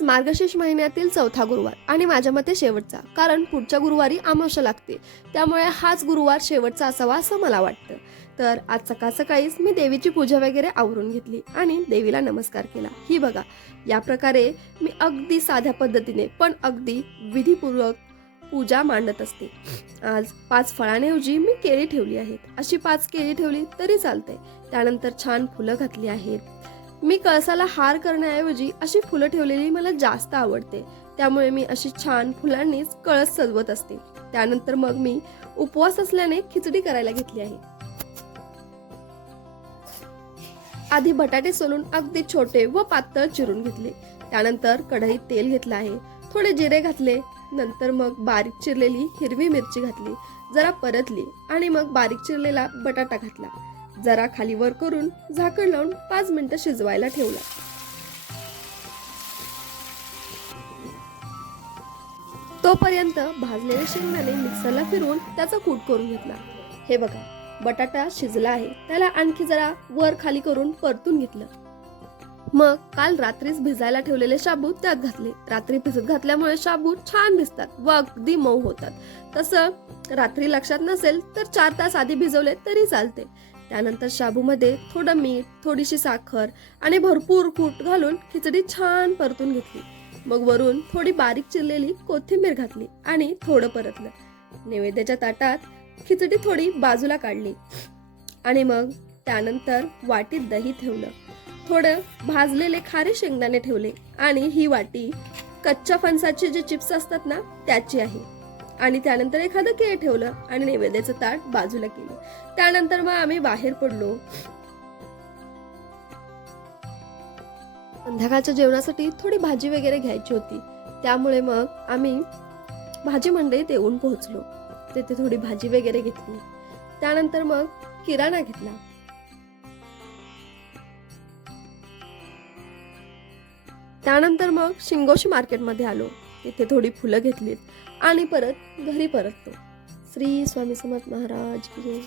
आज मार्गशीर्ष महिन्यातील चौथा गुरुवार आणि माझ्या मते शेवटचा कारण पुढच्या गुरुवारी अमावस्या लागते. त्यामुळे हाच गुरुवार शेवटचा असावा असं मला वाटतं. तर आज सकाळ सकाळीच मी देवीची पूजा वगैरे आवरून घेतली आणि देवीला नमस्कार केला. ही बघा या प्रकारे मी अगदी साध्या पद्धतीने पण अगदी विधीपूर्वक पूजा मांडत असते. आज पाच फळांऐवजी मी केळी ठेवली आहेत. अशी पाच केळी ठेवली तरी चालते त्यानंतर छान फुलं घातली आहेत. मी कळसाला हार करण्याऐवजी अशी फुलं ठेवलेली मला जास्त आवडते. त्यामुळे मी अशी छान फुलांनीच कळस सजवत असते. त्यानंतर मग मी उपवास असल्याने खिचडी करायला घेतली आहे. आधी बटाटे सोलून अगदी छोटे व पातळ चिरून घेतले. त्यानंतर कढईत तेल घेतलं आहे. थोडे जिरे घातले. नंतर मग बारीक चिरलेली हिरवी मिरची घातली. जरा परतली आणि मग बारीक चिरलेला बटाटा घातला. जरा खाली वर करून झाकण लावून पाच मिनिटं शिजवायला ठेवला. तोपर्यंत भाजलेले शेंगदाणे मिक्सरला फिरवून त्याचा कूट करून घेतला. हे बघा बटाटा शिजला आहे त्याला आणखी जरा वर खाली करून परतून घेतलं. मग काल रात्रीच भिजायला ठेवलेले शाबू त्यात घातले. रात्री भिजत घातल्यामुळे शाबू छान भिजतात व अगदी मऊ होतात. तसं रात्री लक्षात नसेल तर चार तास आधी भिजवले तरी चालते. त्यानंतर शाबूमध्ये थोडं मीठ थोडीशी साखर आणि भरपूर कूट घालून खिचडी छान परतून घेतली. मग वरून थोडी बारीक चिरलेली कोथिंबीर घातली आणि थोडं परतलं. नैवेद्याच्या ताटात खिचडी थोडी बाजूला काढली आणि मग त्यानंतर वाटीत दही ठेवलं. थोडं भाजलेले खारे शेंगदाणे ठेवले आणि ही वाटी कच्च्या फणसाचे जे चिप्स असतात ना त्याची आहे. आणि त्यानंतर एखादं केळ ठेवलं आणि नैवेद्याचं ताट बाजूला केलं. त्यानंतर मग आम्ही बाहेर पडलो. संध्याकाळच्या जेवणासाठी थोडी भाजी वगैरे घ्यायची होती. त्यामुळे मग आम्ही भाजी मंडईत येऊन पोहोचलो. तिथे थोडी भाजी वगैरे घेतली. त्यानंतर मग किराणा घेतला. त्यानंतर मग शिंगोशी मार्केटमध्ये आलो. तिथे थोडी फुलं घेतलीत आणि परत घरी परततो. श्री स्वामी समर्थ महाराज की